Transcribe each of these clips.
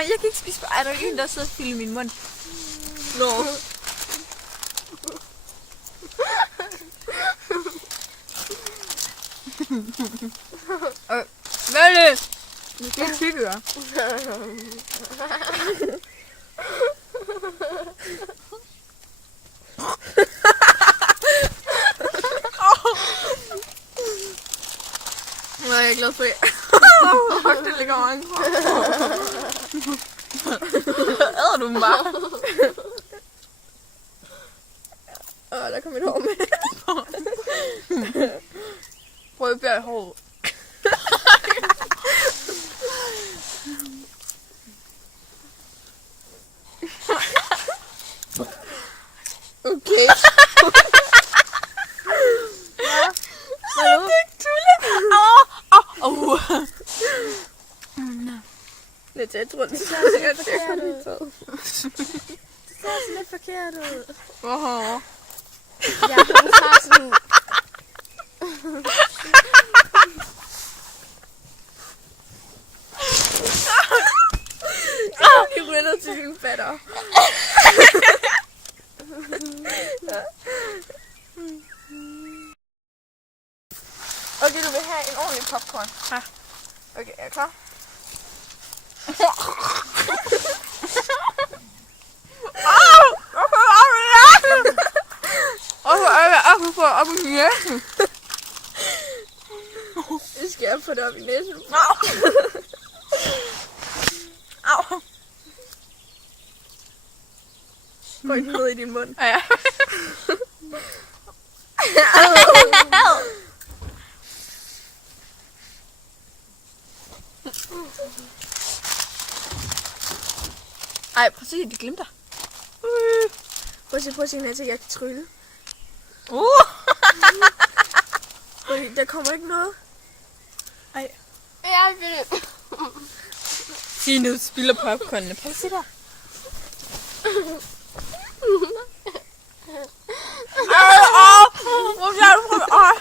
Ej, jeg kan ikke spise. Er der en, der sidder og fylder min mund? Nå. Hvad er det? Det er tykkere. Nå, jeg er glad for det. Fuck, det ligger mange. Æder du dem bare? Der kom et hår med. Prøv at bære håret. Okay. Lidt tæt rundt. Det ser sådan lidt forkert ud. Hvorfor? Ja, hun har sådan... De ryger til din fatter. Okay, du vil have en ordentlig popcorn. Ja. Okay, er jeg klar? Op i næsen. Jeg skal få det op i næsen. Au. Ryk ned i din mund. Ja. Ej, præcis, de glimter. Prøv at se, når jeg kan trylle. Der kommer ikke noget. Ej. Jeg vil... Fine spilder popcornene. Prøv at se der. Hvor bliver du fra?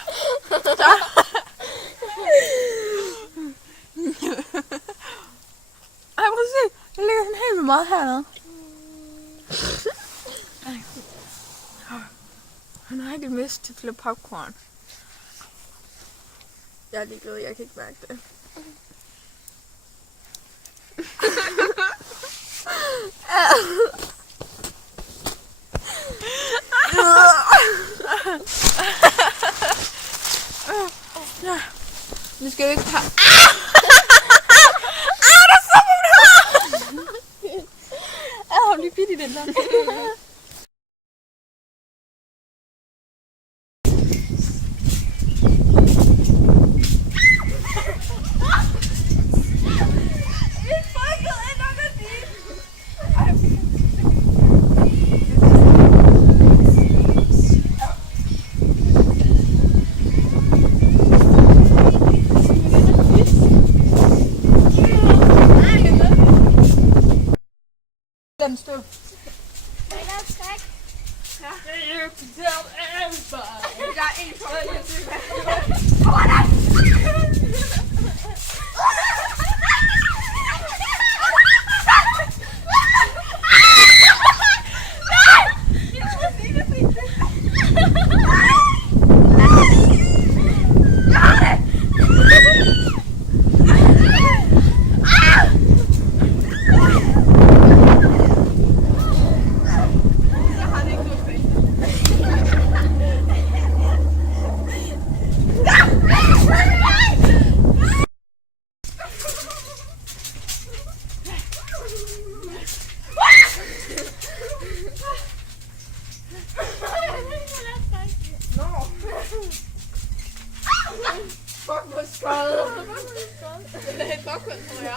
Ej, prøv at se. Der ligger sådan helt meget hernede. Han har ikke mistet til flere popcorn. Jeg er ligeglad, jeg kan ikke mærke det. Ja. Nu skal vi ikke have... der er så mange her! Har du lige bidt i den der? Den støv. Vil jeg lave et træk? Ja. Der er en for Fuck, hvor skød. Det er helt popcorn, tror jeg.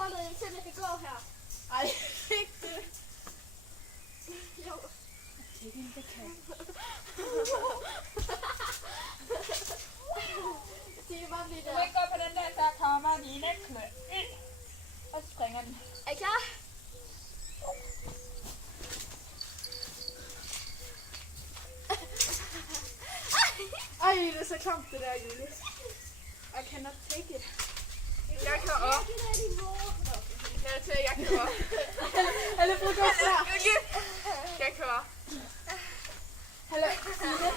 holdet ind til, at jeg kan gå her. Ej, ikke det. Jo. Det er ikke kan. Det kan bare blive Du må der. ikke gå på den der kommer Line. Klø ind. Og så springer den. Er I klar? Ej, det er så klamt det der, Julie. I cannot take it. Jeg kan op. Jeg kan op. Alle bruger godt her. Jeg kan op. Hallo, Signe.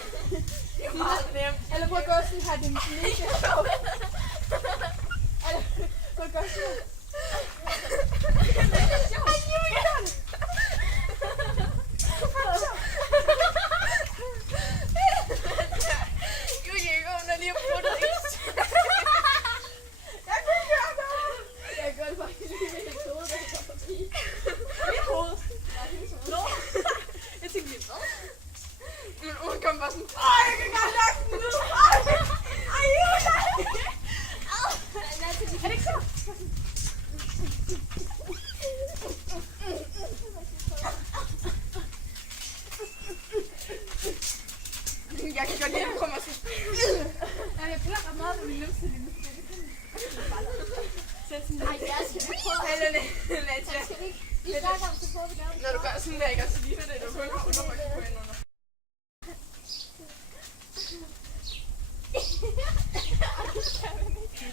Det er meget nemt. Alle bruger godt sådan her, din mega sjov. Alle bruger godt sådan her. Ej, Julie! Julie, jeg går under lige og putter is. Jeg kan gøre det. Jeg gør det faktisk lige med hendes hoved, der går forbi. Mit hoved? Nå. Jeg tænkte lige, hvad? Men hun kom bare sådan, jeg kan godt lage den nu. Ej, Julie! Er det ikke så? Jeg kan godt lide, at du kommer sådan. Jeg piller ret meget på min numse lige nu. Ej, jeg skal ikke prøve. Jeg skal ikke. I snakker om, så prøver vi gerne. Når du gør sådan der, ikke? Og så ligner det, at du kun har underrygt på hænderne.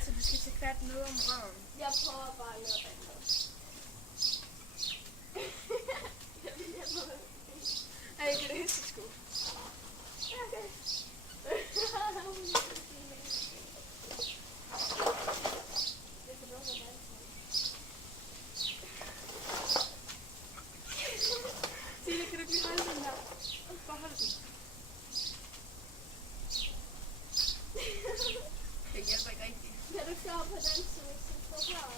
Så du skal tage fat ned om røven. Jeg prøver bare noget andet. Ej, det er det hestesko. Okay. Signe, kan du ikke lige holde den der? Bare hold den. Det hjælper ikke rigtigt. Kan du køre på den side, så står klar?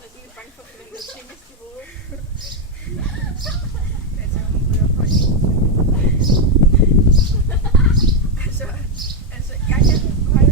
Jeg er lidt bange for at få den der tingest i hovedet. Jeg tager hun ryger på Altså, jeg kan holde. Okay,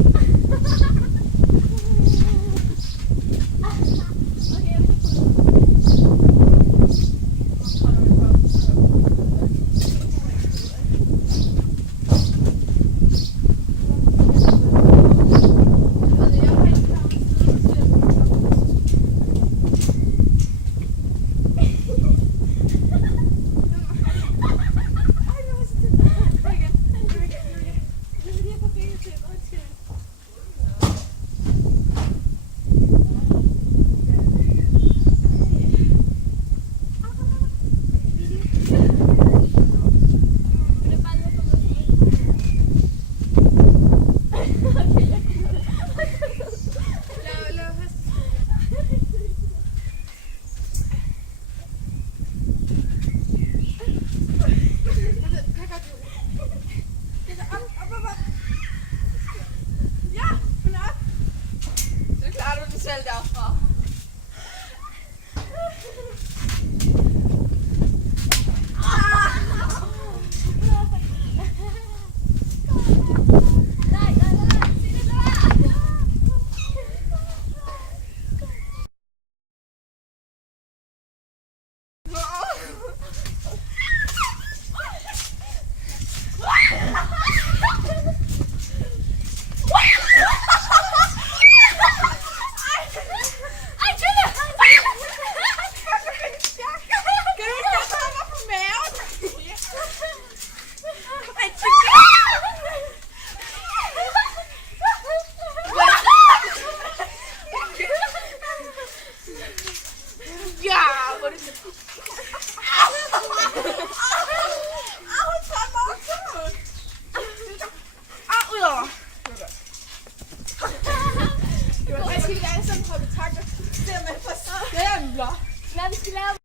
jeg vil prøve. Selv derfra. Hvad vi skal lave?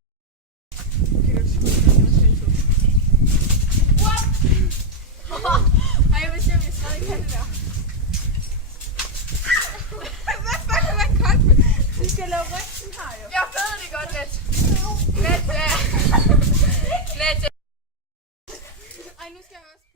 Ej, jeg vil se, om jeg stadig kan det der. Hvad fuck er man godt? Vi skal lave rygten her, jo. Jeg ved det godt lidt. Lidt. Ej, nu skal jeg også